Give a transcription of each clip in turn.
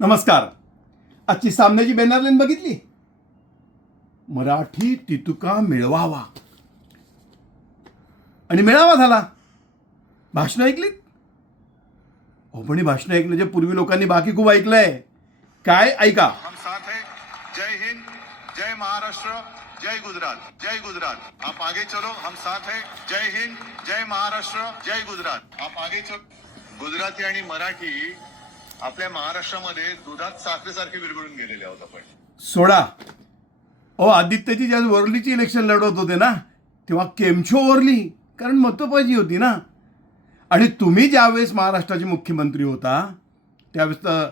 नमस्कार. आजची सामन्याची बॅनर लाईन बघितली. मराठी तितुका मिळवावा आणि मिळावा झाला. भाषण ऐकलीत? हो, पण ही भाषण ऐकण्याच्या पूर्वी लोकांनी बाकी खूप ऐकलंय. काय ऐका. हम साथ हैं. जय हिंद, जय महाराष्ट्र, जय गुजरात, जय गुजरात. आप आगे चलो, हम साथ हैं. जय हिंद, जय महाराष्ट्र, जय गुजरात. आप आगे चलो. गुजराती आणि मराठी आपल्या महाराष्ट्रामध्ये दुधात साखरेसारखे विरघळून गेलेले आहोत आपण. सोडा. आदित्यची ज्या वरलीची इलेक्शन लढवत होते ना, तेव्हा केमछो वरली, कारण मतं पाहिजे होती ना. आणि तुम्ही ज्यावेळेस महाराष्ट्राचे मुख्यमंत्री होता त्यावेळेस तर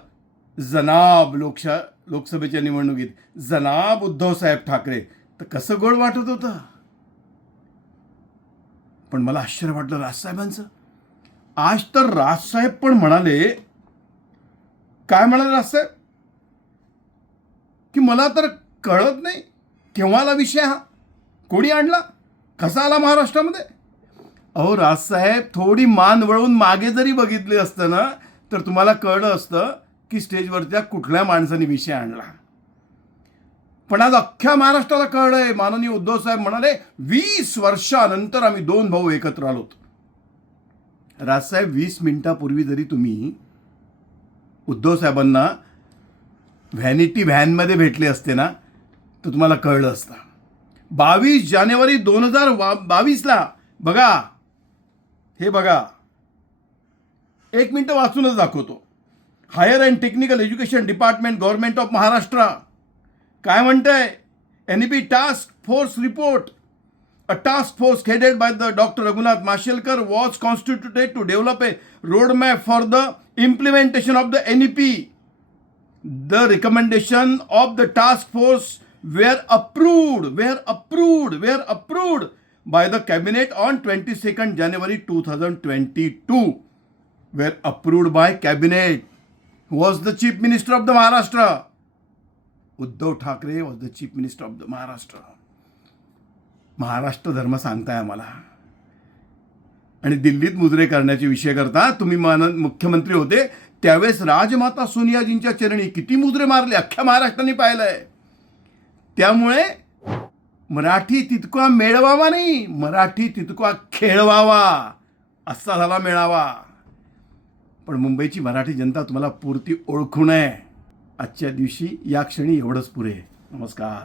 जनाब लोकसभेच्या निवडणुकीत जनाब उद्धवसाहेब ठाकरे, तर कसं गोड वाटत होतं. पण मला आश्चर्य वाटलं राजसाहेबांचं. आज तर राजसाहेब पण म्हणाले, काय म्हणाले राजसाहेब, की मला तर कळत नाही केव्हा आला विषय हा, कोणी आणला, कसा आला महाराष्ट्रामध्ये. राजसाहेब, थोडी मान वळवून मागे जरी बघितले असतं ना, तर तुम्हाला कळलं असतं की स्टेजवरच्या कुठल्या माणसाने विषय आणला. पण आज अख्ख्या महाराष्ट्राला कळलंय. माननीय उद्धव साहेब म्हणाले 20 वर्षानंतर आम्ही 2 भाऊ एकत्र आलोत. राजसाहेब, 20 मिनिटापूर्वी जरी तुम्ही उद्धव साहेबांना व्हॅनिटी व्हॅनमध्ये भेटले असते ना, तर तुम्हाला कळलं असतं. 22 जानेवारी 2022ला बघा, हे बघा, 1 मिनिट वाचूनच दाखवतो. Higher and technical education department, government of Maharashtra काय म्हणतंय. NEP task force report. A task force headed by the Dr. Raghunath Mashelkar was constituted to develop a roadmap for the implementation of the NEP. The recommendation of the task force were approved by the cabinet on 22nd January 2022. Were approved by cabinet. Who was the chief minister of the Maharashtra? Uddhav Thackeray was the chief minister of the Maharashtra. Maharashtra धर्म सांगताय आम्हाला. आणि दिल्लीत मुजरे करण्याचे विषय करता तुम्ही मुख्यमंत्री होते त्यावेळेस राजमाता सोनियाजींच्या चरणी किती मुजरे मारले अख्ख्या महाराष्ट्राने पाहिलंय. त्यामुळे मराठी तितका मिळवावा नाही, मराठी तितका खेळवावा असा झाला मेळावा. पण मुंबईची मराठी जनता तुम्हाला पुरती ओळखून आहे. आजच्या दिवशी या क्षणी एवढंच पुरे. नमस्कार.